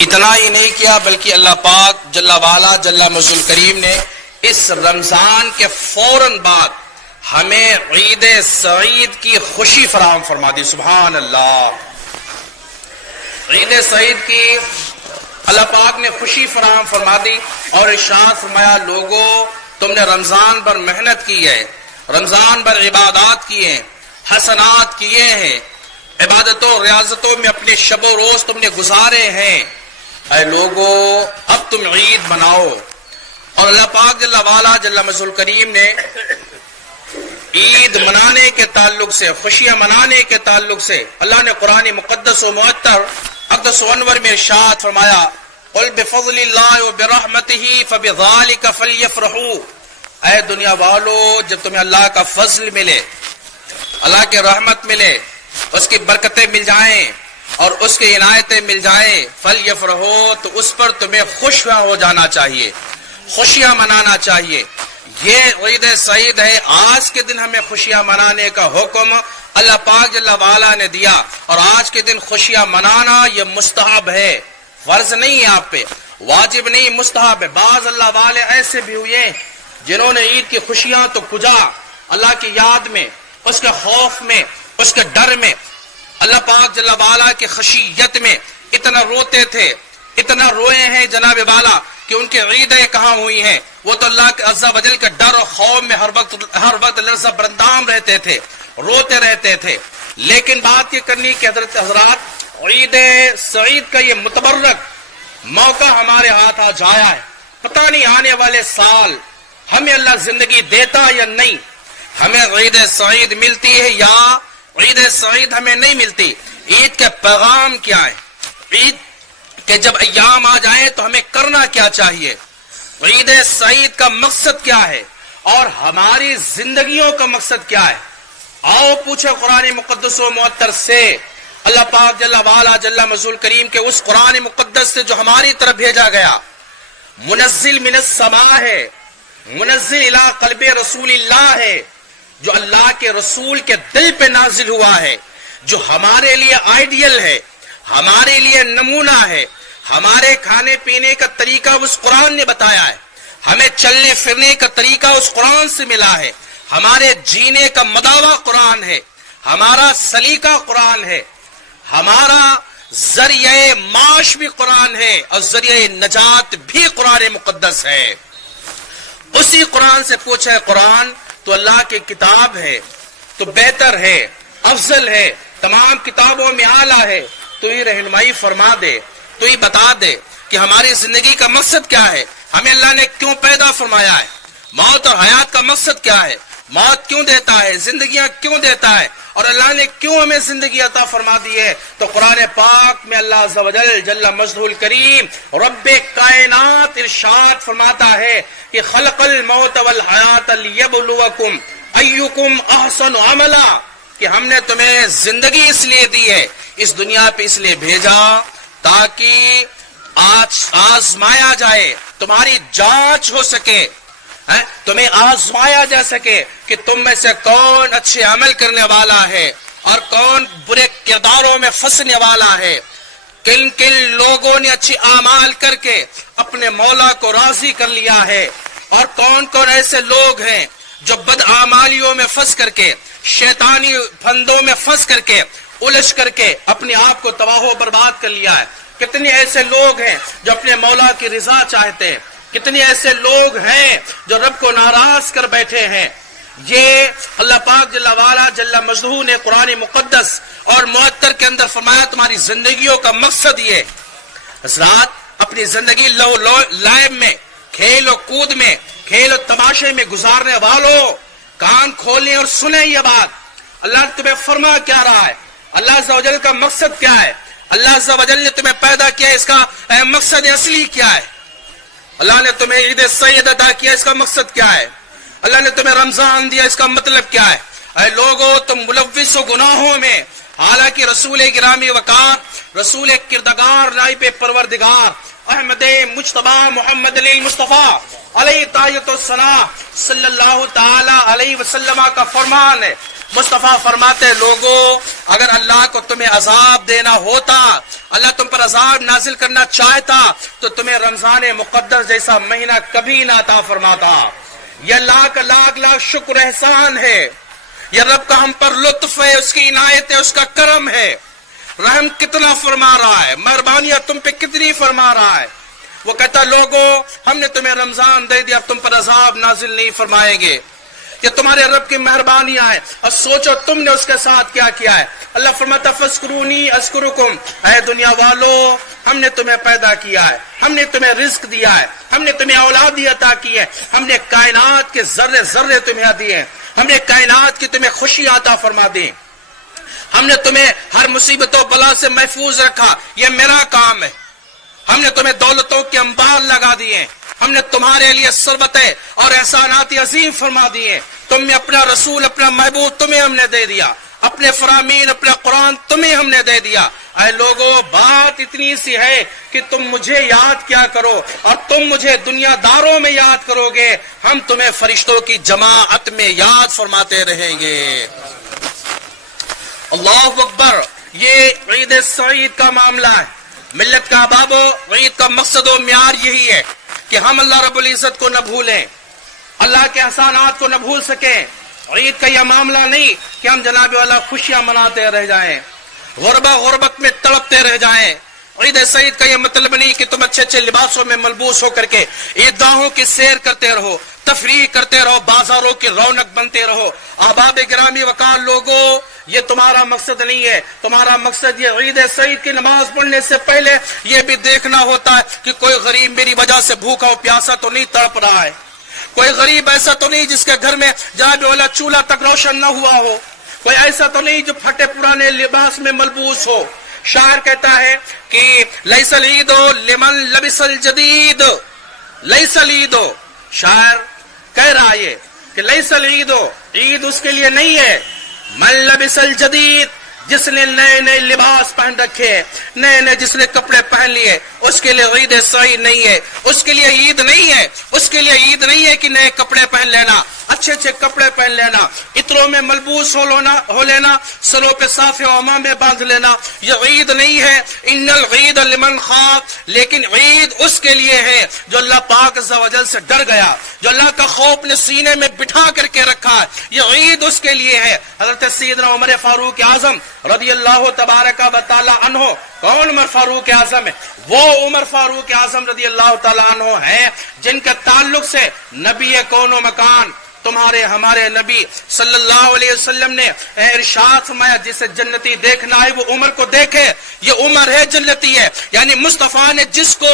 اتنا ہی نہیں کیا بلکہ اللہ پاک جل وعلا جل مجدہ کریم نے اس رمضان کے فوراً بعد ہمیں عید سعید کی خوشی فراہم فرما دی. سبحان اللہ. عید سعید کی اللہ پاک نے خوشی فراہم فرما دی اور ارشاد فرمایا لوگوں تم نے رمضان پر محنت کی ہے, رمضان پر عبادات کیے ہیں, حسنات کیے ہیں, عبادتوں ریاضتوں میں اپنے شب و روز تم نے گزارے ہیں, اے لوگوں اب تم عید مناؤ. اور اللہ پاک جل وعلا جل مجدہ کریم نے عید منانے کے تعلق سے, خوشیاں منانے کے تعلق سے اللہ نے قرآن مقدس و معطر اقدس و انور میں ارشاد فرمایا قل بفضل اللہ وبرحمتہ فبذالک فلیفرحوا. اے دنیا والو جب تمہیں اللہ کا فضل ملے, اللہ کے رحمت ملے, اس کی برکتیں مل جائیں اور اس کی عنایتیں مل جائیں, فلیفرحوا تو اس پر تمہیں خوش ہو جانا چاہیے, خوشیاں منانا چاہیے. یہ عید سعید ہے. آج کے دن ہمیں خوشیاں منانے کا حکم اللہ پاک جل وعلا نے دیا اور آج کے دن خوشیاں منانا یہ مستحب ہے, فرض نہیں ہے آپ پہ, واجب نہیں, مستحب ہے. بعض اللہ والے ایسے بھی ہوئے جنہوں نے عید کی خوشیاں تو کجا اللہ کی یاد میں, اس کے خوف میں, اس کے ڈر میں, اللہ پاک جل وعلا کی خشیت میں اتنا روتے تھے, اتنا روئے ہیں جناب والا کہ ان کی عیدیں کہاں ہوئی ہیں. وہ تو اللہ کے عز و جل کے ڈر و خوف میں ہر وقت لرزہ برندام رہتے تھے, روتے رہتے تھے. لیکن بات یہ کرنی کہ حضرات عید سعید کا یہ متبرک موقع ہمارے ہاتھ آ جایا ہے. پتہ نہیں آنے والے سال ہمیں اللہ زندگی دیتا یا نہیں, ہمیں عید سعید ملتی ہے یا عید سعید ہمیں نہیں ملتی. عید کے پیغام کیا ہے, عید کہ جب ایام آ جائیں تو ہمیں کرنا کیا چاہیے, عید سعید کا مقصد کیا ہے اور ہماری زندگیوں کا مقصد کیا ہے. آؤ پوچھے قرآن مقدس و معطر سے, اللہ پاک جل وعلا جل مجدہ کریم کے اس قرآن مقدس سے جو ہماری طرف بھیجا گیا, منزل من السماء ہے, منزل الی قلب رسول اللہ ہے, جو اللہ کے رسول کے دل پہ نازل ہوا ہے, جو ہمارے لیے آئیڈیل ہے, ہمارے لیے نمونہ ہے. ہمارے کھانے پینے کا طریقہ اس قرآن نے بتایا ہے, ہمیں چلنے پھرنے کا طریقہ اس قرآن سے ملا ہے, ہمارے جینے کا مداوع قرآن ہے, ہمارا سلیقہ قرآن ہے, ہمارا ذریعہ معاش بھی قرآن ہے اور ذریعہ نجات بھی قرآن مقدس ہے. اسی قرآن سے پوچھے قرآن تو اللہ کی کتاب ہے, تو بہتر ہے, افضل ہے, تمام کتابوں میں اعلیٰ ہے. تو یہ رہنمائی فرما دے, تو یہ بتا دے کہ ہماری زندگی کا مقصد کیا ہے, ہمیں اللہ نے کیوں پیدا فرمایا ہے, موت اور حیات کا مقصد کیا ہے, موت کیوں دیتا ہے, زندگیاں کیوں دیتا ہے, اور اللہ نے کیوں ہمیں زندگی عطا فرما دی ہے. تو قرآن پاک میں اللہ عز و جل جل مجدہ کریم رب کائنات ارشاد فرماتا ہے کہ خلق الموت والحیات لیبلوکم ایکم احسن عملا, کہ ہم نے تمہیں زندگی اس لیے دی ہے, اس دنیا پہ اس لیے بھیجا تاکہ آزمایا جائے, تمہاری جانچ ہو سکے, تمہیں آزمایا جا سکے کہ تم میں سے کون اچھے عمل کرنے والا ہے اور کون برے کرداروں میں پھنسنے والا ہے, کن کن لوگوں نے اچھے اعمال کر کے اپنے مولا کو راضی کر لیا ہے, اور کون کون ایسے لوگ ہیں جو بد اعمالیوں میں پھنس کر کے, شیطانی پھندوں میں پھنس کر کے, الجھ کر کے اپنے آپ کو تباہ و برباد کر لیا ہے. کتنے ایسے لوگ ہیں جو اپنے مولا کی رضا چاہتے ہیں, کتنے ایسے لوگ ہیں جو رب کو ناراض کر بیٹھے ہیں. یہ اللہ پاک جل وعلا جل مجدہ نے قرآن مقدس اور معطر کے اندر فرمایا تمہاری زندگیوں کا مقصد یہ. حضرات اپنی زندگی لائب میں, کھیل و کود میں, کھیل و تماشے میں گزارنے والوں, کان کھولیں اور سنیں یہ بات. اللہ نے تمہیں فرما کیا رہا ہے, اللہ عز و جل کا مقصد کیا ہے, اللہ عز و جل نے تمہیں پیدا کیا, اس کا مقصد اصلی کیا ہے. اللہ نے تمہیں عید سعید عطا کیا, اس کا مقصد کیا ہے. اللہ نے تمہیں رمضان دیا, اس کا مطلب کیا ہے. اے لوگو تم ملوث ہو گناہوں میں, حالانکہ رسول گرامی وقار, رسول کردگار, نائب پروردگار احمد مجتبی محمد علی مصطفیٰ علیہ تحیۃ الثناء صلی اللہ تعالی علیہ وسلم کا فرمان ہے. مصطفیٰ فرماتے لوگوں اگر اللہ کو تمہیں عذاب دینا ہوتا، اللہ تم پر عذاب نازل کرنا چاہتا تو تمہیں رمضان مقدس جیسا مہینہ کبھی نہ عطا فرماتا. یہ اللہ کا لاکھ لاکھ شکر احسان ہے، یہ رب کا ہم پر لطف ہے، اس کی عنایت ہے، اس کا کرم ہے. رحم کتنا فرما رہا ہے، مہربانیاں تم پہ کتنی فرما رہا ہے. وہ کہتا لوگوں ہم نے تمہیں رمضان دے دیا، اب تم پر عذاب نازل نہیں فرمائیں گے. یہ تمہارے رب کی مہربانیاں ہیں، اور سوچو تم نے اس کے ساتھ کیا کیا ہے. اللہ فرماتا فذکرونی اذکرکم، اے دنیا والو ہم نے تمہیں پیدا کیا ہے، ہم نے تمہیں رزق دیا ہے، ہم نے تمہیں اولاد عطا کی ہے، ہم نے کائنات کے ذرے ذرے تمہیں دیے ہیں، ہم نے کائنات کی تمہیں خوشی عطا فرما دی، ہم نے تمہیں ہر مصیبت و بلا سے محفوظ رکھا، یہ میرا کام ہے. ہم نے تمہیں دولتوں کے انبار لگا دیے، ہم نے تمہارے لیے ثروتیں اور احسانات عظیم فرما دیے. تم میں اپنا رسول، اپنا محبوب تمہیں ہم نے دے دیا، اپنے فرامین، اپنا قرآن تمہیں ہم نے دے دیا. اے لوگوں بات اتنی سی ہے کہ تم مجھے یاد کیا کرو اور تم مجھے دنیا داروں میں یاد کرو گے، ہم تمہیں فرشتوں کی جماعت میں یاد فرماتے رہیں گے. اللہ اکبر. یہ عید سعید کا معاملہ ہے. ملت کا بابو عید کا مقصد و معیار یہی ہے کہ ہم اللہ رب العزت کو نہ بھولیں، اللہ کے احسانات کو نہ بھول سکیں. عید کا یہ معاملہ نہیں کہ ہم جناب والا خوشیاں مناتے رہ جائیں، غربت میں تڑپتے رہ جائیں. عید سعید کا یہ مطلب نہیں کہ تم اچھے اچھے لباسوں میں ملبوس ہو کر کے عیدگاہوں کی سیر کرتے رہو، تفریح کرتے رہو، بازاروں کی رونق بنتے رہو. احباب گرامی وقار لوگوں یہ تمہارا مقصد نہیں ہے. تمہارا مقصد یہ عید سعید کی نماز پڑھنے سے پہلے یہ بھی دیکھنا ہوتا ہے کہ کوئی غریب میری وجہ سے بھوکا و پیاسا تو نہیں تڑپ رہا ہے، کوئی غریب ایسا تو نہیں جس کے گھر میں جناب والا چولہا تک روشن نہ ہوا ہو، کوئی ایسا تو نہیں جو پھٹے پرانے لباس میں ملبوس ہو. شاعر کہتا ہے کہ لیس العید لمن لبس الجدید، لیس العید، شاعر کہہ رہا ہے کہ لیس العید، عید اس کے لیے نہیں ہے، من لبس الجدید، جس نے نئے نئے لباس پہن رکھے، نئے نئے جس نے کپڑے پہن لیے، اس کے لیے عید سعید نہیں ہے، اس کے لیے عید نہیں ہے. اس کے لیے عید نہیں ہے کہ نئے کپڑے پہن لینا، اچھے اچھے کپڑے پہن لینا، عطروں میں ملبوس ہو لینا، سروں پہ صافے عمامے باندھ لینا، یہ عید نہیں ہے. ان العید لمن خاف، لیکن عید اس کے لیے ہے جو اللہ پاک عز و جل سے ڈر گیا، جو اللہ کا خوف نے سینے میں بٹھا کر کے رکھا ہے، یہ عید اس کے لیے ہے. حضرت سیدنا عمر فاروق اعظم رضی اللہ تبارک و تعالی عنہ، کون عمر فاروق اعظم ہے؟ وہ عمر فاروق اعظم رضی اللہ تعالی عنہ ہیں جن کے تعلق سے نبی کون و مکان تمہارے ہمارے نبی صلی اللہ علیہ وسلم نے ارشاد فرمایا جسے جنتی دیکھنا ہے وہ عمر کو دیکھے. یہ عمر ہے جنتی ہے، یعنی مصطفیٰ نے جس کو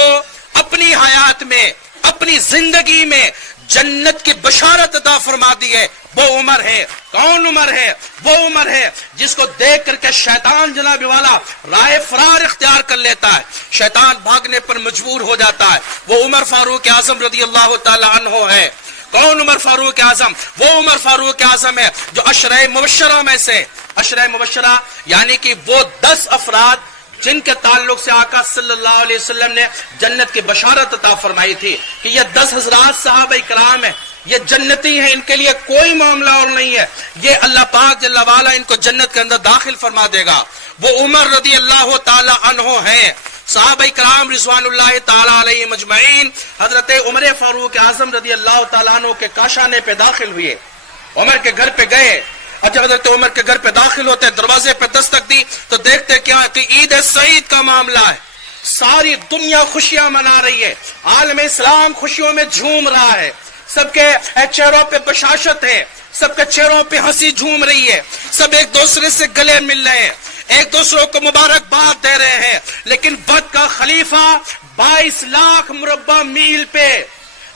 اپنی حیات میں، اپنی زندگی میں جنت کی بشارت عطا فرما دی ہے وہ عمر ہے. کون عمر ہے؟ وہ عمر ہے جس کو دیکھ کر کے شیطان جناب والا راہ فرار اختیار کر لیتا ہے، شیطان بھاگنے پر مجبور ہو جاتا ہے. وہ عمر فاروق اعظم رضی اللہ تعالی عنہ ہے. کون عمر فاروق اعظم؟ وہ عمر فاروق اعظم ہے جو عشرہ مبشرہ میں سے، عشرہ مبشرہ یعنی کہ وہ 10 افراد جن کے تعلق سے آقا صلی اللہ علیہ وسلم نے جنت کی بشارت عطا فرمائی تھی کہ یہ 10 حضرات صحابہ کرام ہیں، یہ جنتی ہیں، ان کے لیے کوئی معاملہ اور نہیں ہے، یہ اللہ پاک جل وعلا ان کو جنت کے اندر داخل فرما دے گا. وہ عمر رضی اللہ تعالی عنہ ہیں. صحابہ کرام رضوان اللہ تعالی علیہ مجمعین حضرت عمر فاروق اعظم رضی اللہ تعالیٰ عنہ کے کاشانے پہ داخل ہوئے، عمر کے گھر پہ گئے، اور جب حضرت عمر کے گھر پہ داخل ہوتے دروازے پہ دستک دی تو دیکھتے کیا کہ عید سعید کا معاملہ ہے. ساری دنیا خوشیاں منا رہی ہے، عالم اسلام خوشیوں میں جھوم رہا ہے، سب کے چہروں پہ بشاشت ہے، سب کے چہروں پہ ہنسی جھوم رہی ہے، سب ایک دوسرے سے گلے مل رہے ہیں، ایک دوسروں کو مبارکباد دے رہے ہیں. لیکن بد کا خلیفہ 22 لاکھ مربع میل پہ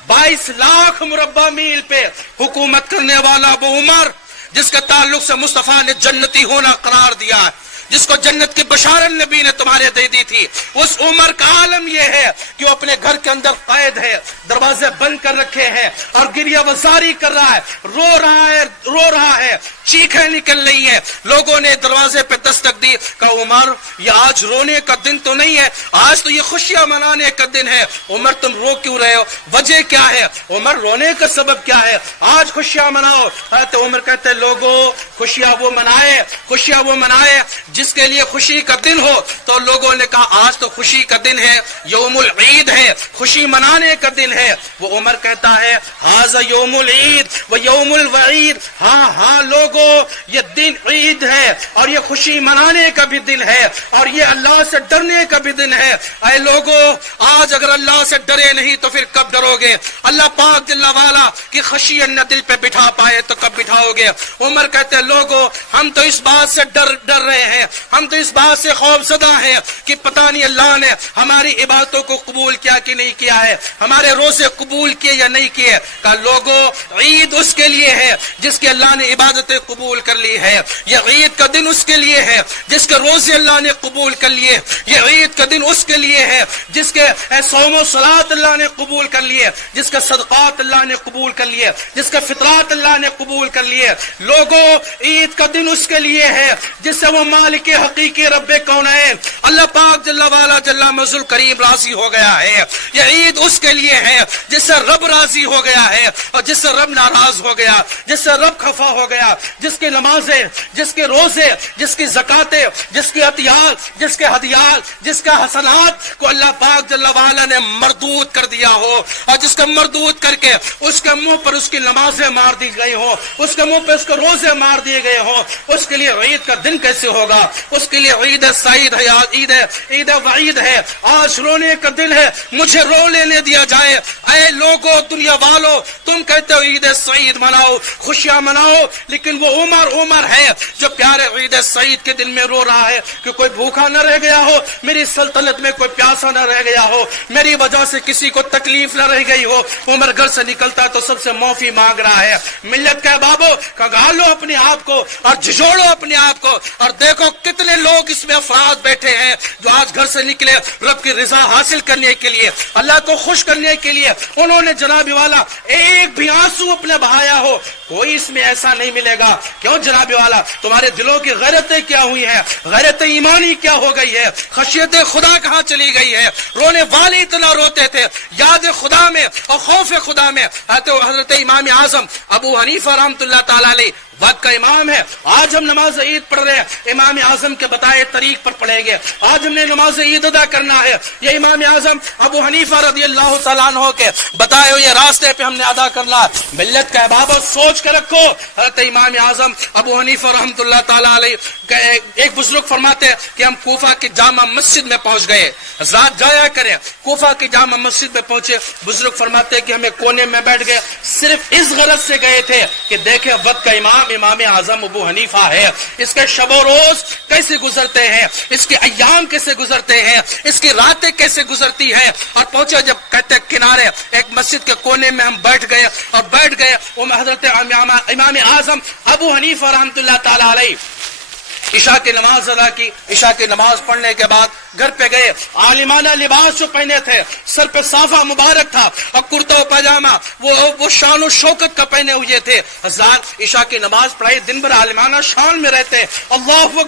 22 لاکھ مربع میل پہ حکومت کرنے والا وہ عمر جس کے تعلق سے مصطفیٰ نے جنتی ہونا قرار دیا ہے، جس کو جنت کی بشارت نبی نے تمہارے دے دی تھی، اس عمر کا عالم یہ ہے کہ وہ اپنے گھر کے اندر قید ہے، دروازے بند کر رکھے ہیں اور گریہ وزاری کر رہا ہے، رو رہا ہے، چیخیں نکل رہی ہیں۔ لوگوں نے دروازے پہ دستک دی، کہا عمر یہ آج رونے کا دن تو نہیں ہے، آج تو یہ خوشیاں منانے کا دن ہے۔ عمر تم رو کیوں رہے ہو؟ وجہ کیا ہے؟ عمر رونے کا سبب کیا ہے؟ آج خوشیاں مناؤ۔ حضرت عمر کہتے لوگوں خوشیاں وہ منائے جس کے لیے خوشی کا دن ہو۔ تو لوگوں نے کہا آج تو خوشی کا دن ہے، یوم العید ہے، خوشی منانے کا دن ہے۔ وہ عمر کہتا ہے ھذا یوم العید و یوم الوعید، ہاں لوگوں یہ دن عید ہے اور یہ خوشی منانے کا بھی دن ہے اور یہ اللہ سے ڈرنے کا بھی دن ہے۔ اے لوگوں آج اگر اللہ سے ڈرے نہیں تو پھر کب ڈرو گے؟ اللہ پاک جل والا کی خشیت نہ دل پہ بٹھا پائے تو کب بٹھاؤ گے؟ عمر کہتے ہیں لوگوں ہم تو اس بات سے ڈر رہے ہیں، ہم تو اس بات سے خوف زدہ ہیں کہ پتہ نہیں اللہ نے ہماری عبادتوں کو قبول کیا کہ نہیں کیا ہے، ہمارے روزے قبول کیے یا نہیں کیے۔ کہ لوگوں عید اس کے لیے ہے جس کے اللہ نے عبادتیں قبول کر لی ہے، یہ عید کا دن اس کے لیے ہے جس کے روزے اللہ نے قبول کر لیے، یہ عید کا دن اس کے لیے ہے جس کے صوم و صلات اللہ نے قبول کر لیے، جس کے صدقات اللہ نے قبول کر لیے، جس کے فطرات اللہ نے قبول کر لیے۔ لوگوں عید کا دن اس کے لیے ہے جس سے وہ مالک حقیقی رب کونین اللہ پاک جل والا جل مجل کریم راضی ہو گیا ہے۔ یہ عید اس کے لیے ہے جس سے رب راضی ہو گیا ہے اور جس سے رب ناراض ہو گیا، جس سے رب خفا ہو گیا، جس کی نمازیں، جس کے روزے، جس کی زکاتیں، جس کی عطیات، جس کے ہدیات، جس کا حسنات کو اللہ پاک جل وعلا نے مردود کر دیا ہو اور جس کا مردود کر کے اس کے منہ پر اس کی نمازیں مار دی گئی ہوں، اس کے منہ پہ اس کے روزے مار دیے گئے ہوں، اس کے لیے عید کا دن کیسے ہوگا؟ اس کے لیے عید سعید ہے، عید وعید ہے، آج رونے کا دن ہے، مجھے رو لینے دیا جائے۔ اے لوگوں دنیا والو تم کہتے ہو عید سعید مناؤ، خوشیاں مناؤ، لیکن وہ عمر ہے جو پیارے عید سعید کے دن میں رو رہا ہے کہ کوئی بھوکا نہ رہ گیا ہو، میری سلطنت میں کوئی پیاسا نہ رہ گیا ہو، میری وجہ سے کسی کو تکلیف نہ رہ گئی ہو۔ عمر گھر سے نکلتا تو سب سے معافی مانگ رہا ہے۔ ملت کے بابو کنگالو اپنے آپ کو اور جھجوڑو اپنے آپ کو اور دیکھو کتنے لوگ اس میں افراد بیٹھے ہیں جو آج گھر سے نکلے رب کی رضا حاصل کرنے کے لیے، اللہ کو خوش کرنے کے لیے، انہوں نے جناب والا ایک بھی آنسو اپنے بہایا ہو، کوئی اس میں ایسا نہیں ملے گا۔ کیوں جناب والا؟ تمہارے دلوں کی غیرتیں کیا ہوئی ہیں؟ غیرت ایمانی کیا ہو گئی ہے؟ خشیت خدا کہاں چلی گئی ہے؟ رونے والے اتنا روتے تھے یاد خدا میں اور خوف خدا میں۔ حضرت امام اعظم ابو حنیفہ رحمۃ اللہ تعالی علیہ وقت کا امام ہے۔ آج ہم نماز عید پڑھ رہے ہیں، امام اعظم کے بتائے طریق پر پڑھیں گے۔ آج ہم نے نماز عید ادا کرنا ہے، یہ امام اعظم ابو حنیفہ رضی اللہ تعالیٰ عنہ کے بتائے ہوئے راستے پہ ہم نے ادا کرنا۔ ملت کا احباب سوچ کے رکھو، حضرت امام اعظم ابو حنیفہ رحمۃ اللہ تعالیٰ علیہ ایک بزرگ فرماتے ہیں کہ ہم کوفہ کی جامع مسجد میں پہنچ گئے، ذات جایا کریں۔ کوفہ کی جامع مسجد میں پہنچے، بزرگ فرماتے ہیں کہ ہمیں کونے میں بیٹھ گئے، صرف اس غرض سے گئے تھے کہ دیکھیں وقت کا امام اعظم ابو حنیفہ ہے، اس کے شب و روز کیسے گزرتے ہیں، اس کے ایام کیسے گزرتے ہیں، اس کی راتیں کیسے گزرتی ہیں۔ اور پہنچے جب کہتے کنارے ایک مسجد کے کونے میں ہم بیٹھ گئے وہ حضرت امام اعظم ابو حنیفہ رحمۃ اللہ تعالی علیہ عشاء کی نماز ادا کی۔ عشاء کی نماز پڑھنے کے بعد گھر پہ گئے، عالمانہ لباس جو پہنے تھے، سر پہ صافہ مبارک تھا اور کرتا و پاجامہ وہ شان و شوکت کا پہنے ہوئے تھے۔ حضرات عشاء کی نماز پڑھائی، دن بھر عالمانہ شان میں رہتے، اللہ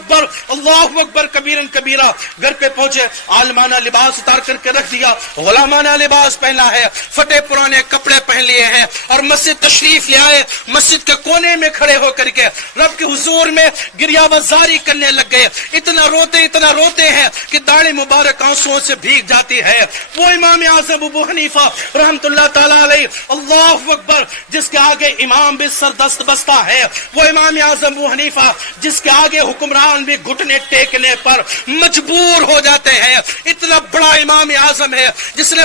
اکبر کبیرن کبیرہ۔ گھر پہ پہنچے، عالمانہ لباس اتار کر کے رکھ دیا، غلامانہ لباس پہنا ہے، پھٹے پرانے کپڑے پہن لیے ہیں اور مسجد تشریف لے آئے۔ مسجد کے کونے میں کھڑے ہو کر کے رب کے حضور میں گریہ وزاری کرنے لگ گئے، اتنا روتے ہیں کہ داڑھی مبارک آنسوؤں سے بھیگ جاتی ہے۔ وہ امام اعظم ابو حنیفہ رحمۃ اللہ تعالی علیہ، اللہ اکبر، جس کے آگے امام بھی سر دست بستہ ہے، وہ امام اعظم ابو حنیفہ جس کے آگے حکمران بھی گھٹنے ٹیکنے پر مجبور ہو جاتے ہیں۔ اتنا بڑا امام اعظم ہے جس نے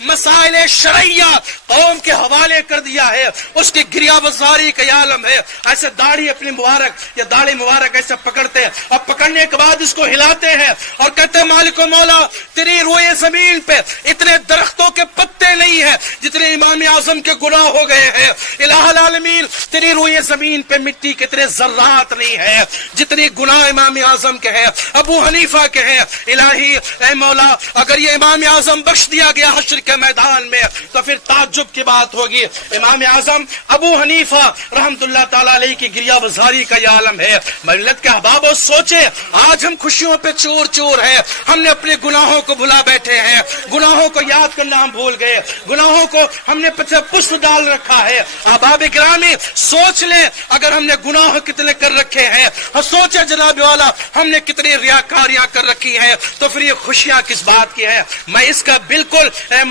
مسائل شرعیہ قوم کے حوالے کر دیا ہے، اس کی گریہ بزاری کا عالم ہے۔ ایسے داڑھی اپنی مبارک یا داڑھی مبارک ایسے پکڑتے ہیں اور پکڑنے کے بعد اس کو ہلاتے ہیں اور کہتے ہیں مالک و مولا تیری روئے زمین پہ اتنے درختوں کے پتے نہیں ہیں جتنے امام اعظم کے گناہ ہو گئے ہیں۔ الہ العالمین تیری روئے زمین پہ مٹی کے اتنے ذرات نہیں ہیں جتنی گناہ امام اعظم کے ہیں، ابو حنیفہ کے ہیں۔ الہی اے مولا اگر یہ امام اعظم بخش دیا گیا حشر کے میدان میں تو پھر تعجب کی بات ہوگی۔ امام اعظم ابو حنیفہ رحمت اللہ تعالی علیہ کی گریہ بزاری کا یہ عالم ہے۔ ملت کے احباب سوچے آج ہم خوشیوں پہ چور چور ہیں، ہم نے اپنے گناہوں کو بھلا بیٹھے ہیں، گناہوں کو یاد کرنا ہم بھول گئے، گناہوں کو ہم نے پشت ڈال رکھا ہے۔ احباب گرامی سوچ لیں اگر ہم نے گناہ کتنے کر رکھے ہیں، سوچے جناب والا ہم نے کتنی ریاکاریاں کر رکھی ہیں، تو پھر یہ خوشیاں کس بات کی ہے؟ میں اس کا بالکل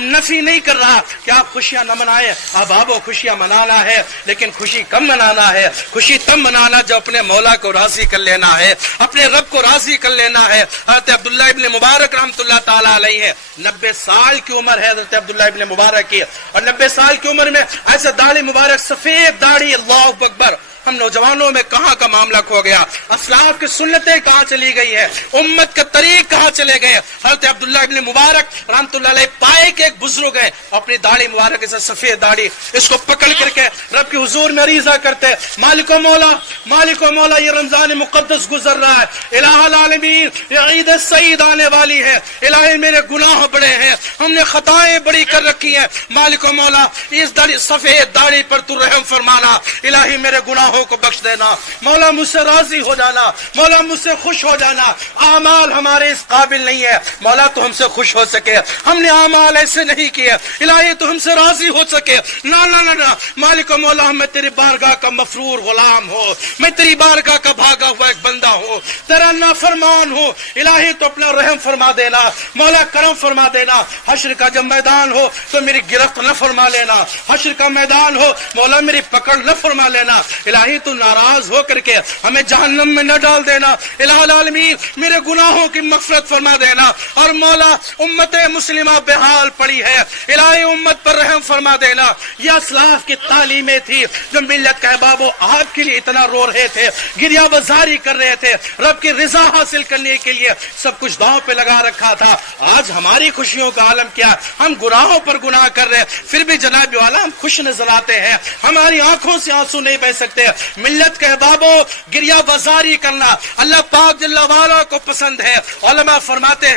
نفی نہیں کر رہا کہ آپ خوشیاں نہ منائیں، احباب خوشیاں منانا ہے، لیکن خوشی کم منانا ہے۔ خوشی تب منانا جو اپنے مولا کو راضی کر لینا ہے، اپنے رب کو راضی کر لینا ہے۔ حضرت عبداللہ ابن مبارک رحمت اللہ تعالیٰ علیہ ہے، 90 سال کی عمر ہے حضرت عبداللہ ابن مبارک کی، اور 90 سال کی عمر میں ایسے داڑھی مبارک سفید داڑھی، اللہ اکبر۔ ہم نوجوانوں میں کہاں کا معاملہ کھو گیا، اسلاف کی سنتیں کہاں چلی گئی ہے، امت کا طریق کہاں چلے گئے۔ حضرت عبداللہ ابن مبارک رحمت اللہ علیہ پائے کے ایک بزرگ ہیں، اپنی داڑھی مبارک سے سفید داڑھی اس کو پکڑ کر کے رب کے حضور میں عریضہ کرتے، مالک و مولا مالک و مولا یہ رمضان مقدس گزر رہا ہے، الہ العالمین یہ عید سعید آنے والی ہے، الہی میرے گناہ بڑے ہیں، ہم نے خطائیں بڑی کر رکھی ہیں، مالک و مولا اس داڑھی سفید داڑھی پر تو رحم فرمانا، الہی میرے گناہوں کو بخش دینا، مولا مجھ سے راضی ہو جانا، مولا مجھ سے خوش ہو جانا۔ اعمال ہمارے اس قابل نہیں ہے مولا تو ہم سے خوش ہو سکے، ہم نے اعمال ایسے نہیں کیے الہی تو ہم سے راضی ہو سکے۔ نہ نہ نہ نہ مالک و مولا میں تیری بارگاہ کا مفرور غلام ہوں، میں تیری بارگاہ کا بھاگا ہوا ایک بندہ ہوں، تیرا نافرمان ہوں، الہی تو اپنا رحم فرما دینا، مولا کرم فرما دینا۔ حشر کا جب میدان ہو تو میری گرفت نہ فرما لینا، حشر کا میدان ہو مولا میری پکڑ نہ فرما لینا، الہی تو ناراض ہو کر کے ہمیں جہنم میں نہ ڈال دینا، الہ العالمین میرے گناہوں کی مغفرت فرما دینا۔ اور مولا امت مسلمہ بحال پڑی ہے، الہی امت پر رحم فرما دینا۔ یہ اسلاف کی تعلیمیں تھی جو ملت کا احباب آپ کے لیے اتنا رو رہے تھے، گریہ بزاری کر رہے تھے، رب کی رضا حاصل کرنے کے لیے سب کچھ داؤں پہ لگا رکھا تھا۔ آج ہماری خوشیوں کا عالم کیا، ہم گناہوں پر گناہ کر رہے ہیں، پھر بھی جناب والا ہم خوش نظر آتے ہیں، ہماری آنکھوں سے آنسو نہیں بہ سکتے۔ ملت کے احبابوں گریہ بزاری کرنا اللہ پاک جل وعلا کو پسند ہے۔ علماء فرماتے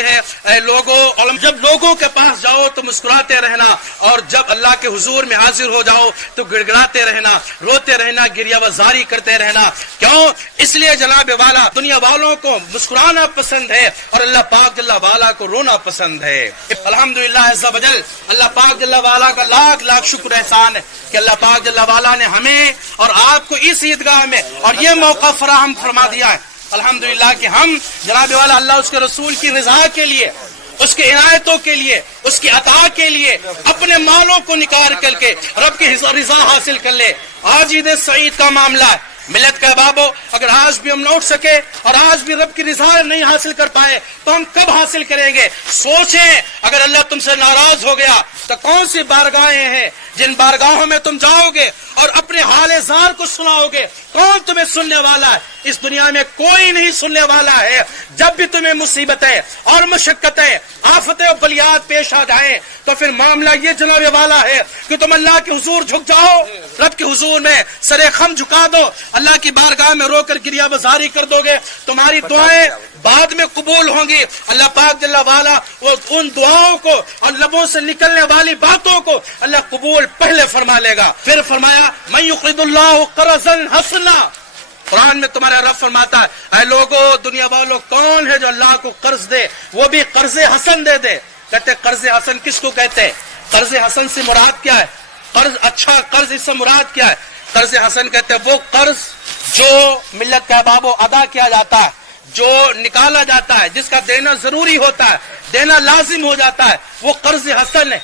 ہیں اے لوگوں، جب لوگوں کے پاس جاؤ تو مسکراتے رہنا، اور جب اللہ کے حضور میں حاضر ہو جاؤ تو گڑگڑاتے رہنا، روتے رہنا، گریہ بزاری کرتے رہنا۔ کیوں؟ اس لیے جناب والا دنیا والوں کو مسکرانا پسند ہے اور اللہ پاک جل وعلا کو رونا پسند ہے۔ الحمدللہ عز وجل اللہ پاک جل وعلا کا لاکھ لاکھ شکر احسان ہے کہ اللہ پاک جل وعلا نے ہمیں اور آپ کو اس عیدگاہ میں اور یہ موقع فراہم فرما دیا ہے الحمدللہ کہ ہم جناب والا اللہ اس کے رسول کی رضا کے لیے، اس کی عنایتوں کے لیے، اس کی عطا کے لیے اپنے مالوں کو نکال کر کے رب کی رضا حاصل کر لے۔ آج عید سعید کا معاملہ ہے، ملت کا بابو اگر آج بھی ہم لوٹ سکے اور آج بھی رب کی رضا نہیں حاصل کر پائے تو ہم کب حاصل کریں گے؟ سوچیں اگر اللہ تم سے ناراض ہو گیا تو کون سی بارگاہیں ہیں جن بارگاہوں میں تم جاؤ گے اور اپنے حال زار کو سناؤ گے؟ کون تمہیں سننے والا ہے؟ اس دنیا میں کوئی نہیں سننے والا ہے۔ جب بھی تمہیں مصیبتیں اور مشقتیں، آفتیں اور بلیات پیش آ جائیں تو پھر معاملہ یہ جناب والا ہے کہ تم اللہ کے حضور جھک جاؤ، رب کے حضور میں سر خم جھکا دو، اللہ کی بارگاہ میں رو کر گریہ بزاری کر دو گے، تمہاری دعائیں بعد میں قبول ہوں گی۔ اللہ پاک جل وعلا وہ ان دعاؤں کو اور لبوں سے نکلنے والی باتوں کو اللہ قبول پہلے فرما لے گا۔ پھر فرمایا من یقرض اللہ قرضا حسنا، قرآن میں تمہارا رب فرماتا ہے اے لوگو دنیا والوں کون ہے جو اللہ کو قرض دے، وہ بھی قرض حسن دے دے۔ کہتے قرض حسن کس کو کہتے ہیں؟ قرض حسن سے مراد کیا ہے؟ قرض اچھا قرض اس سے مراد کیا ہے؟ قرض حسن کہتے ہیں وہ قرض جو ملت کے احبابوں ادا کیا جاتا ہے، جو نکالا جاتا ہے، جس کا دینا ضروری ہوتا ہے، دینا لازم ہو جاتا ہے، وہ قرض حسن ہے۔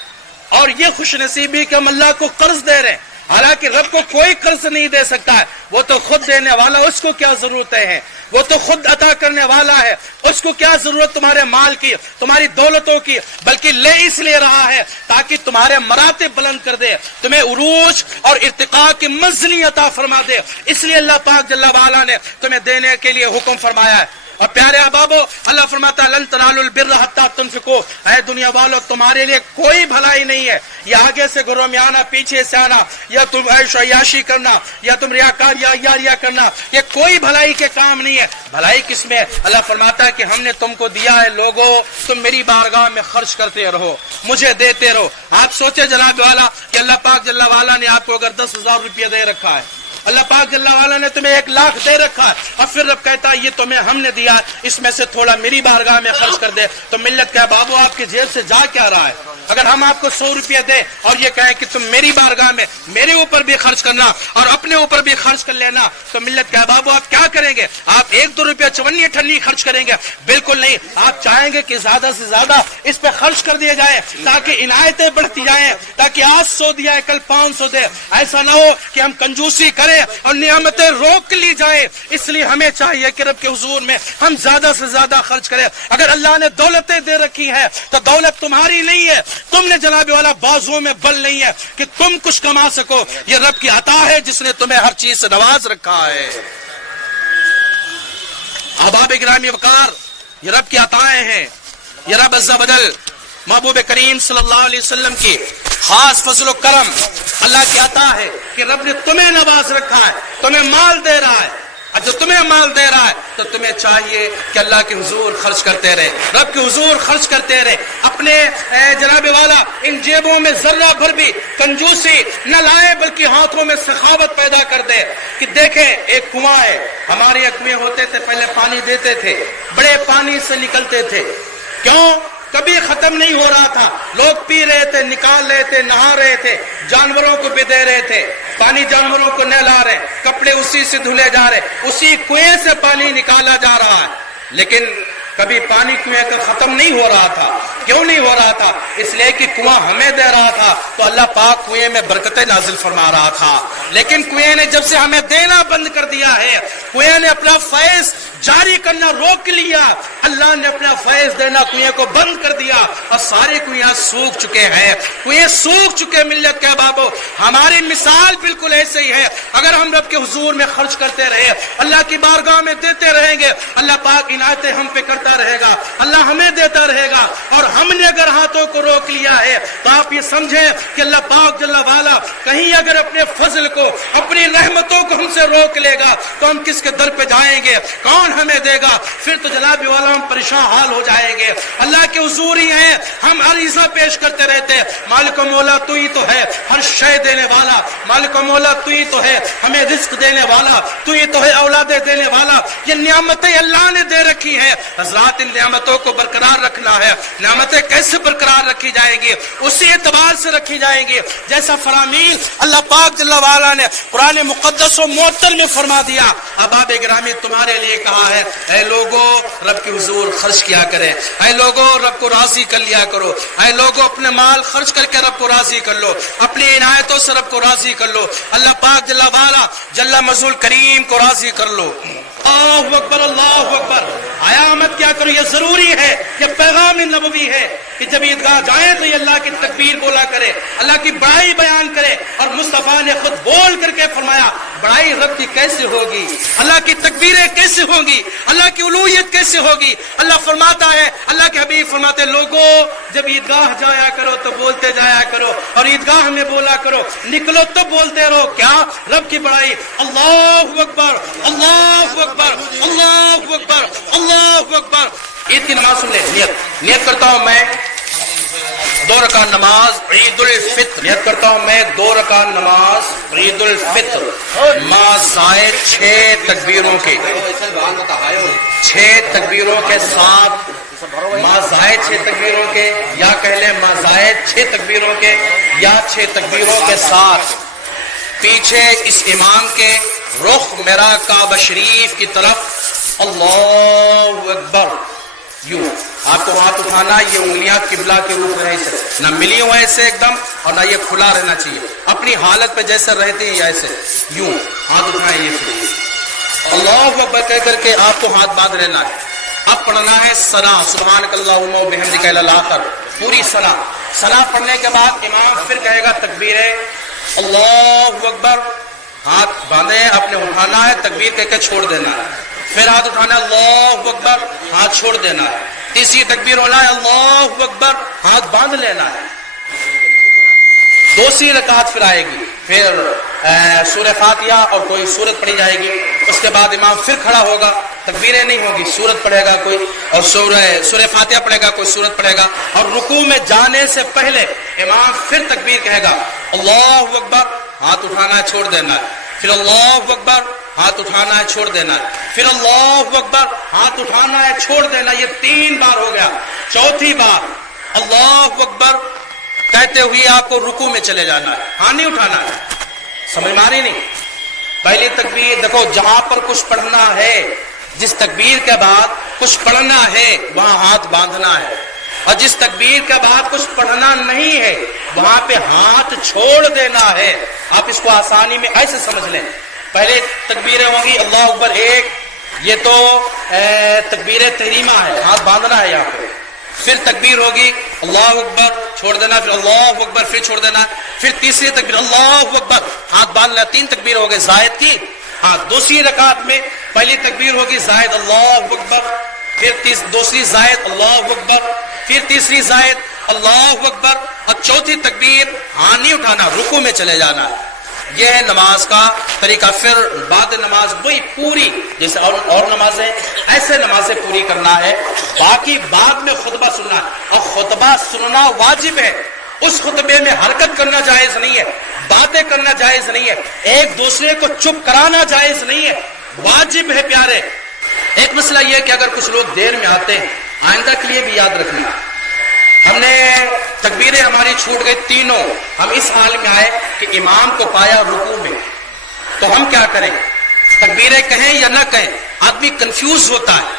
اور یہ خوش نصیبی کہ ہم اللہ کو قرض دے رہے ہیں، حالانکہ رب کو کوئی قرض نہیں دے سکتا ہے، وہ تو خود دینے والا، اس کو کیا ضرورتیں ہیں، وہ تو خود عطا کرنے والا ہے، اس کو کیا ضرورت تمہارے مال کی، تمہاری دولتوں کی، بلکہ لے اس لیے رہا ہے تاکہ تمہارے مراتب بلند کر دے، تمہیں عروج اور ارتقاء کی منزلی عطا فرما دے، اس لیے اللہ پاک جل وعلا نے تمہیں دینے کے لیے حکم فرمایا ہے۔ اور پیارے احبابو، اللہ فرماتا ہے لن تنالوا البر حتی تنفقوا، اے دنیا والو تمہارے لیے کوئی بھلائی نہیں ہے یہ آگے سے گھروں میں آنا، پیچھے سے آنا، یا تم عیش و عیاشی کرنا، یا تم ریاکار یا یاریا کرنا، یہ کوئی بھلائی کے کام نہیں ہے۔ بھلائی کس میں ہے؟ اللہ فرماتا ہے کہ ہم نے تم کو دیا ہے، لوگوں تم میری بارگاہ میں خرچ کرتے رہو، مجھے دیتے رہو۔ آپ سوچے جناب والا کہ اللہ پاک جل وعلا نے آپ کو اگر 10,000 روپیہ دے رکھا ہے، اللہ پاک جل وعلا نے تمہیں 1,00,000 دے رکھا ہے، اور پھر رب کہتا ہے یہ تمہیں ہم نے دیا، اس میں سے تھوڑا میری بارگاہ میں خرچ کر دے، تو ملت کہ بابو آپ کی جیب سے جا کیا رہا ہے؟ اگر ہم آپ کو 100 روپیہ دیں اور یہ کہیں کہ تم میری بارگاہ میں میرے اوپر بھی خرچ کرنا اور اپنے اوپر بھی خرچ کر لینا، تو ملت کہ بابو آپ کیا کریں گے؟ آپ 1-2 روپیہ چونی اٹھنی خرچ کریں گے؟ بالکل نہیں، آپ چاہیں گے کہ زیادہ سے زیادہ اس پہ خرچ کر دیے جائیں تاکہ عنایتیں بڑھتی جائیں، تاکہ آج 100 دیا ہے کل 500 دے، ایسا نہ ہو کہ ہم کنجوسی کریں اور نعمتیں روک لی جائیں۔ اس لیے ہمیں چاہیے کہ رب کے حضور میں ہم زیادہ سے زیادہ خرچ کریں۔ اگر اللہ نے دولتیں دے رکھی ہیں تو دولت تمہاری نہیں ہے، تم نے جناب والا بازوؤں میں بل نہیں ہے کہ تم کچھ کما سکو، یہ رب کی عطا ہے جس نے تمہیں ہر چیز سے نواز رکھا ہے۔ احباب گرامی وقار، یہ رب کی عطائیں ہیں، یہ رب عز و جل محبوب کریم صلی اللہ علیہ وسلم کی خاص فضل و کرم، اللہ کی عطا ہے کہ رب نے تمہیں نواز رکھا ہے، تمہیں مال دے رہا ہے، اور جو تمہیں مال دے رہا ہے تو تمہیں چاہیے کہ اللہ کے حضور خرچ کرتے رہے، رب کے حضور خرچ کرتے رہے، اپنے جناب والا ان جیبوں میں ذرہ بھر بھی کنجوسی نہ لائے بلکہ ہاتھوں میں سخاوت پیدا کر دے۔ کہ دیکھیں ایک کنواں ہے، ہمارے یہاں کنویں ہوتے تھے، پہلے پانی دیتے تھے، بڑے پانی سے نکلتے تھے، کیوں؟ کبھی ختم نہیں ہو رہا تھا، لوگ پی رہے تھے، نکال رہے تھے، نہا رہے تھے، جانوروں کو بھی دے رہے تھے، پانی جانوروں کو نہلا رہے، کپڑے اسی سے دھلے جا رہے، اسی کنویں سے پانی نکالا جا رہا ہے۔ لیکن کبھی پانی کنویں کا ختم نہیں ہو رہا تھا، کیوں نہیں ہو رہا تھا؟ اس لیے کہ کنواں ہمیں دے رہا تھا تو اللہ پاک کنویں میں برکتیں نازل فرما رہا تھا۔ لیکن کنویں نے جب سے ہمیں دینا بند کر دیا ہے، کنویں نے اپنا فیض جاری کرنا روک لیا، اللہ نے اپنا فیض دینا کنویں کو بند کر دیا اور سارے کنویں سوکھ چکے ہیں، کنویں سوکھ چکے۔ ملت کے بابو، ہماری مثال بالکل ایسے ہی ہے، اگر ہم رب کے حضور میں خرچ کرتے رہے، اللہ کی بارگاہ میں دیتے رہیں گے، اللہ پاک عنایتیں ہم پہ کرتا رہے گا، اللہ ہمیں دیتا رہے گا، اور ہم نے اگر ہاتھوں کو روک لیا ہے تو آپ یہ سمجھیں کہ اللہ پاک جل وعلا کہیں اگر اپنے فضل کو، اپنی رحمتوں کو ہم سے روک لے گا تو ہم کس کے در پہ جائیں گے؟ کون ہمیں دے گا؟ پھر تو جناب والا ہم پریشان حال ہو جائیں گے۔ اللہ کے حضور ہی ہیں، ہم عریضہ پیش کرتے رہتے ہیں، مالک و مولا تو ہی تو ہے ہر شے دینے والا، مالک و مولا تو ہی تو ہے ہمیں رزق دینے والا، تو ہی تو ہے اولادیں دینے والا۔ یہ نعمتیں اللہ نے دے رکھی ہیں، حضرات ان نعمتوں کو برقرار رکھنا ہے۔ نعمتیں کیسے برقرار رکھی جائیں گی؟ اسی اعتبار سے رکھی جائیں گی جیسا فرامین اللہ پاک جل وعلا نے قرآن مقدس و معطر میں فرما دیا۔ احباب گرامی، تمہارے لیے کہا ہے اے لوگو رب کے حضور خرچ کیا کرے، اے لوگو رب کو راضی کر لیا کرو، اے لوگو اپنے مال خرچ کر کے رب کو راضی کر لو، اپنی عنایتوں سے رب کو راضی کر لو، اللہ پاک جل وعلا جل مجدہ کریم کو راضی کر لو۔ اللہ اکبر، اللہ اکبر۔ آمد کیا کرو، یہ ضروری ہے، یہ پیغام نبوی ہے کہ جب عیدگاہ جائیں تو یہ اللہ کی تکبیر بولا کرے، اللہ کی بڑائی بیان کرے، اور مصطفیٰ نے خود بول کر کے فرمایا بڑائی رب کی کیسے ہوگی، اللہ کی تکبیریں کیسے ہوں گی، اللہ کی الوہیت کیسے ہوگی۔ اللہ فرماتا ہے، اللہ کے حبیب فرماتے ہیں لوگوں جب عیدگاہ جایا کرو تو بولتے جایا کرو، اور عیدگاہ میں بولا کرو، نکلو تو بولتے رہو کیا؟ رب کی بڑائی۔ اللہ اکبر، اللہ اکبر، اللہ اکبر، اللہ اکبر۔ عید کی نماز سن لیں، نیت کرتا ہوں میں 2 رکعت نماز عید الفطر، نیت کرتا ہوں میں 2 رکعت نماز عید الفطر ما زائد 6 تکبیروں کے، 6 تکبیروں کے ساتھ، ما زائد 6 تکبیروں کے، یا کہہ لیں ما زائد 6 تکبیروں کے، یا 6 تکبیروں کے ساتھ پیچھے اس امام کے رخ میرا کعبہ شریف کی طرف، اللہ اکبر یوں آپ کو ہاتھ اٹھانا، یہ انگلیاں قبلہ کے روپ رہے سے نہ ملی ہو ایسے ایک دم، اور نہ یہ کھلا رہنا چاہیے، اپنی حالت پہ جیسے رہتے ہیں ایسے یوں ہاتھ اٹھائیں، یہ پھر اللہ اکبر کہہ کر کے آپ کو ہاتھ باندھ لینا ہے۔ اب پڑھنا ہے ثنا، سبحانک اللہم و بحمدک الی آخر، پوری ثنا۔ ثنا پڑھنے کے بعد امام پھر کہے گا تکبیر اللہ اکبر، ہاتھ باندھے اپنے اٹھانا ہے، تکبیر کہہ کے چھوڑ دینا ہے، پھر ہاتھ اٹھانا ہے اللہ اکبر، ہاتھ چھوڑ دینا ہے، تیسری تکبیر ہونا ہے اللہ اکبر، ہاتھ باندھ لینا ہے۔ دوسری رکعت پھر آئے گی، پھر سورہ فاتحہ اور کوئی سورت پڑھی جائے گی، اس کے بعد امام پھر کھڑا ہوگا، تکبیریں نہیں ہوگی، سورت پڑھے گا کوئی اور سورہ فاتحہ پڑھے گا، کوئی سورت پڑھے گا، اور رکوع میں جانے سے پہلے امام پھر تکبیر کہے گا اللہ اکبر، ہاتھ اٹھانا ہے چھوڑ دینا ہے، پھر اللہ اکبر، ہاتھ اٹھانا ہے چھوڑ دینا ہے، پھر اللہ اکبر، ہاتھ اٹھانا ہے چھوڑ دینا، یہ 3 بار ہو گیا۔ چوتھی بار اللہ اکبر کہتے ہوئے آپ کو رکوع میں چلے جانا ہے، ہاں نہیں اٹھانا ہے، سمجھ ماری نہیں؟ پہلی تکبیر دیکھو، جہاں پر کچھ پڑھنا ہے، جس تکبیر کے بعد کچھ پڑھنا ہے وہاں ہاتھ باندھنا ہے، اور جس تکبیر کے بعد کچھ پڑھنا نہیں ہے وہاں پہ ہاتھ چھوڑ دینا ہے۔ آپ اس کو آسانی میں ایسے سمجھ لیں، پہلے تکبیریں ہوں گی اللہ اکبر 1، یہ تو تکبیر تحریمہ ہے، ہاتھ باندھنا ہے یہاں پہ، پھر تکبیر ہوگی اللہ اکبر چھوڑ دینا، پھر اللہ اکبر پھر چھوڑ دینا، پھر تیسری تکبیر اللہ اکبر ہاتھ باندھ لینا، 3 تکبیر ہو گئے زائد کی۔ ہاں دوسری رکعت میں پہلی تکبیر ہوگی زائد اللہ اکبر، پھر دوسری زائد اللہ اکبر، پھر تیسری زائد اللہ اکبر، اور چوتھی تکبیر ہاں نہیں اٹھانا، رکوع میں چلے جانا ہے۔ یہ ہے نماز کا طریقہ۔ پھر بعد نماز وہی پوری جیسے اور نمازیں، ایسے نمازیں پوری کرنا ہے، باقی بعد میں خطبہ سننا ہے، اور خطبہ سننا واجب ہے، اس خطبے میں حرکت کرنا جائز نہیں ہے، باتیں کرنا جائز نہیں ہے، ایک دوسرے کو چپ کرانا جائز نہیں ہے، واجب ہے پیارے۔ ایک مسئلہ یہ ہے کہ اگر کچھ لوگ دیر میں آتے ہیں، آئندہ کے لیے بھی یاد رکھنا، ہم نے تکبیریں ہماری چھوٹ گئی تینوں، ہم اس حال میں آئے کہ امام کو پایا رکوع میں، تو ہم کیا کریں؟ تکبیریں کہیں یا نہ کہیں؟ آدمی کنفیوز ہوتا ہے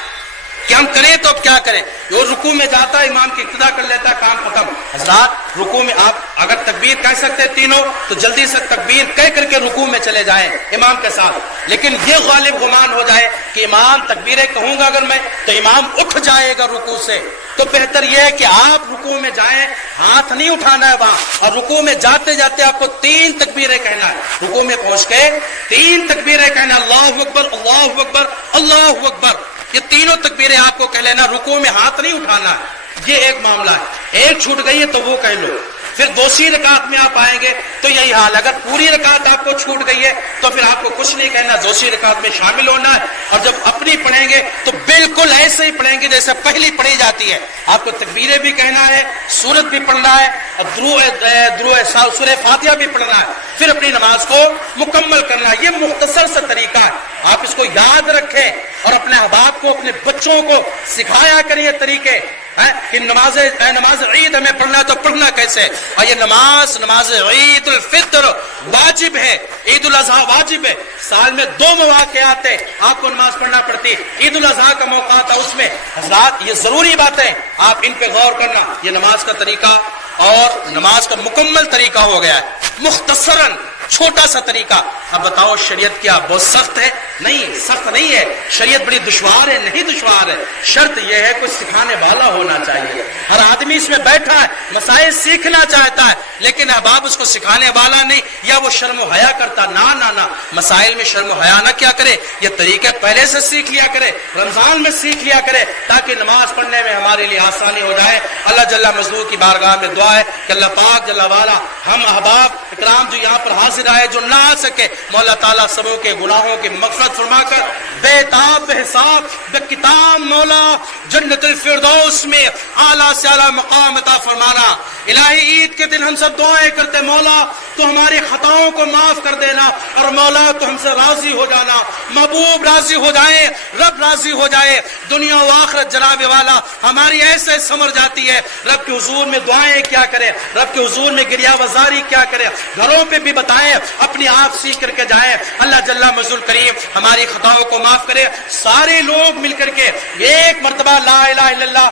کہ ہم کریں تو اب کیا کریں؟ وہ رکوع میں جاتا ہے، امام کی ابتدا کر لیتا ہے، کام ختم۔ حضرات رکوع میں آپ اگر تکبیر کہہ سکتے ہیں تینوں تو جلدی سے تکبیر کہہ کر کے رکوع میں چلے جائیں امام کے ساتھ، لیکن یہ غالب گمان ہو جائے کہ امام تکبیریں کہوں گا اگر میں تو امام اٹھ جائے گا رکوع سے، تو بہتر یہ ہے کہ آپ رکوع میں جائیں، ہاتھ نہیں اٹھانا ہے وہاں، اور رکوع میں جاتے جاتے آپ کو 3 تکبیریں کہنا ہے، رکوع میں پہنچ کے 3 تکبیریں کہنا، اللہ اکبر اللہ اکبر اللہ اکبر، یہ تینوں تکبیریں آپ کو کہہ لینا، رکوع میں ہاتھ نہیں اٹھانا ہے۔ یہ ایک معاملہ ہے، ایک چھوٹ گئی ہے تو وہ کہہ لو۔ پھر دوسری رکعت میں آپ آئیں گے تو یہی حال، اگر پوری رکعت آپ کو چھوٹ گئی ہے تو پھر آپ کو کچھ نہیں کہنا، دوسری رکعت میں شامل ہونا ہے، اور جب اپنی پڑھیں گے تو بالکل ایسے ہی پڑھیں گے جیسے پہلی پڑھی جاتی ہے۔ آپ کو تکبیریں بھی کہنا ہے، سورت بھی پڑھنا ہے، اور سورہ فاتحہ بھی پڑھنا ہے، پھر اپنی نماز کو مکمل کرنا ہے۔ یہ مختصر سا طریقہ ہے، آپ اس کو یاد رکھیں اور اپنے احباب کو، اپنے بچوں کو سکھایا کریں یہ طریقے کہ نماز عید ہمیں پڑھنا ہے تو پڑھنا کیسے، اور یہ نماز عید الفطر واجب ہے، عید الاضحیٰ واجب ہے، سال میں 2 مواقع آتے آپ کو نماز پڑھنا پڑتی، عید الاضحیٰ کا موقع آتا اس میں۔ حضرات یہ ضروری باتیں آپ ان پہ غور کرنا، یہ نماز کا طریقہ اور نماز کا مکمل طریقہ ہو گیا ہے، مختصراً چھوٹا سا طریقہ۔ اب بتاؤ شریعت کیا بہت سخت ہے؟ نہیں، سخت نہیں ہے، شریعت بڑی دشوار ہے؟ نہیں دشوار ہے، شرط یہ ہے کوئی سکھانے والا ہونا چاہیے۔ ہر آدمی اس میں بیٹھا ہے، مسائل سیکھنا چاہتا ہے، لیکن احباب اس کو سکھانے والا نہیں، یا وہ شرم و حیا کرتا، نہ مسائل میں شرم و حیا نہ کیا کرے، یہ طریقے پہلے سے سیکھ لیا کرے، رمضان میں سیکھ لیا کرے، تاکہ نماز پڑھنے میں ہمارے لیے آسانی ہو جائے۔ اللہ جل مجدہ کی بارگاہ میں دعا ہے کہ اللہ پاک جل والا ہم احباب اکرام جو یہاں پر حاضر آئے، جو نہ آ سکے، مولا تعالیٰ سبوں کے گناہوں کی مغفرت فرما کر بے تاب بے حساب بے کتاب مولا جنت الفردوس میں اعلیٰ سے اعلیٰ مقام عطا فرمانا۔ الہی عید کے دن ہم سب دعائیں کرتے، مولا تو ہماری خطاؤں کو معاف کر دینا، اور مولا تو ہم سے راضی ہو جانا، محبوب راضی ہو جائے، رب راضی ہو جائے، دنیا و آخرت جناب والا ہماری ایسے سمر جاتی ہے۔ رب کے حضور میں دعائیں کیا کریں، رب کے حضور میں گریہ وزاری کیا کریں، گھروں پہ بھی بتائیں، اپنے آپ سیکھ کر کے جائیں۔ اللہ جل مجدہ کریم ہماری خطاؤں کو معاف کرے۔ سارے لوگ مل کر کے ایک مرتبہ لا الہ الا اللہ